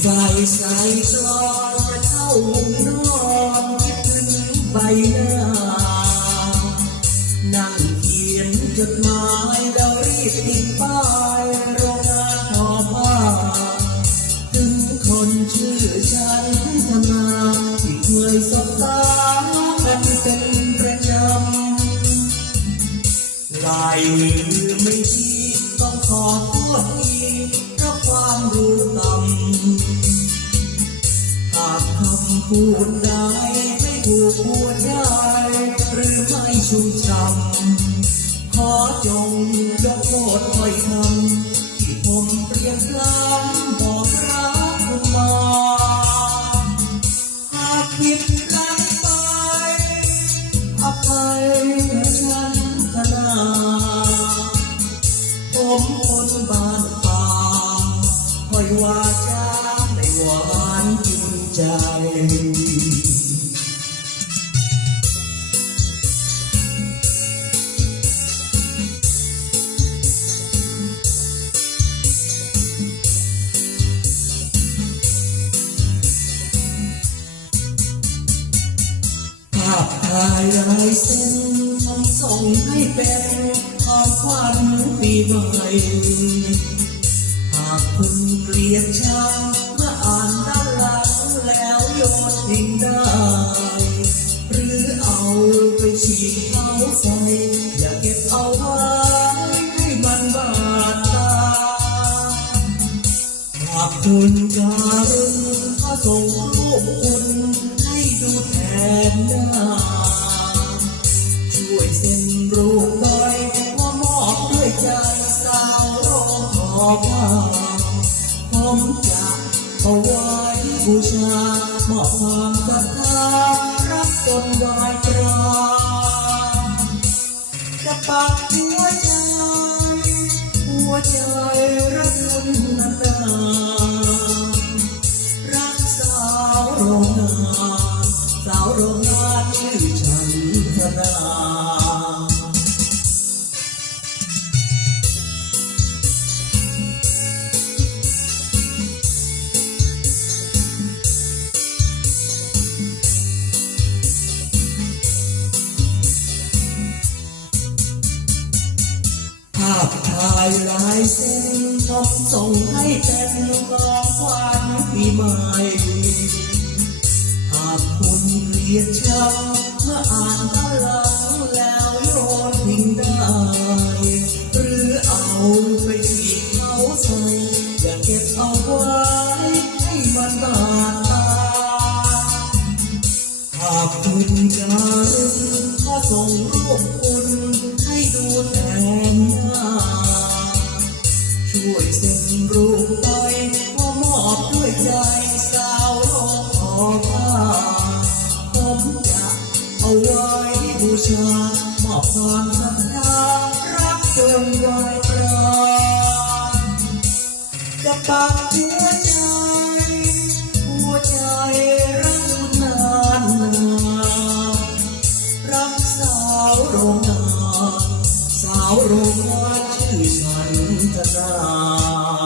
ปิดไฟใส่กลอนจะเข้ามุมนอนคิดถึงใบหน้า นั่งเขียนจดหมายแล้วรีบติดป้า คำพูดใดไม่ถูกพูดได้หรือไม่ชุ่มช่ำขอจงยกโทษถ้อยคำที่ผมเปลี่ยนแปลงบอกรักคุณมาหากผิดรักไปอภัยฉันธนาผมคนบ้านป่าคอยว่าจ ภาพถ่ายลายเส้นผมส่งให้เป็นของขวัญปีใหม่หากคุณเกลียดชังเมื่ออ่านด้านหลังแล้วโยนทิ้งได้ หรือเอาไปฉีกเขาใส่อย่าเก็บเอาไว้ให้มันบาดตาหากคุณกามอบความศรัทธารักจนวายกรงจะปักหัวใจหัวใจาพถ่ายลายเส้นผมส่งให้เป็นรองขวัญปีใหม่หากคุณเกลียดชัง ใจสาวลงขอว่าผมจะเอาไว้บูชามอบความศรัทรักจนวายกรานจะปักหัวใจ หัวใจรักนานนารักสาวโรงงานสาวโรงงาชื่อฉันธนา